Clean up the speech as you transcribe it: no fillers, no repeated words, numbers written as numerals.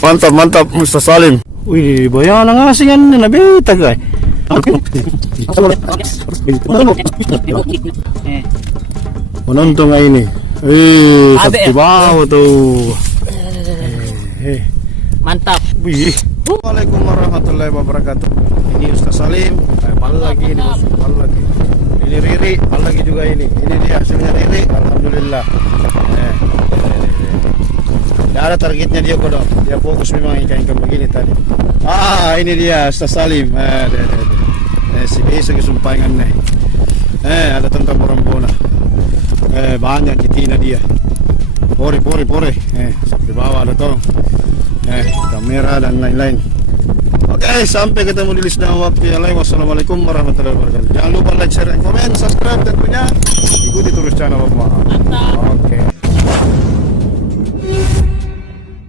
Mantap, mantap, Ustaz Salim. Wih, bayang na nga singan na nabita guy. Menonton nga ini. Sakti bawa tuh. Mantap. Wih. Assalamualaikum warahmatullahi wabarakatuh. Ini Ustaz Salim. Pal lagi ini, pal lagi. Ini Riri, pal lagi juga ini. Ini dia hasilnya Riri. Alhamdulillah. Tidak ada targetnya dia kodok. Dia fokus memang ikan-ikan begini tadi. Ini dia Ustaz Salim. Si bisa kesumpangan nih. Ada tentang Borambona. Banyak jitina dia. Pore. Sampai bawah ada tong. Kamera dan lain-lain. Oke, sampai ketemu di list waktu yang lain. Wassalamualaikum warahmatullahi wabarakatuh. Jangan lupa like, share, dan komen, subscribe tentunya. Ikuti terus channel Bapak. Mantap. Oke.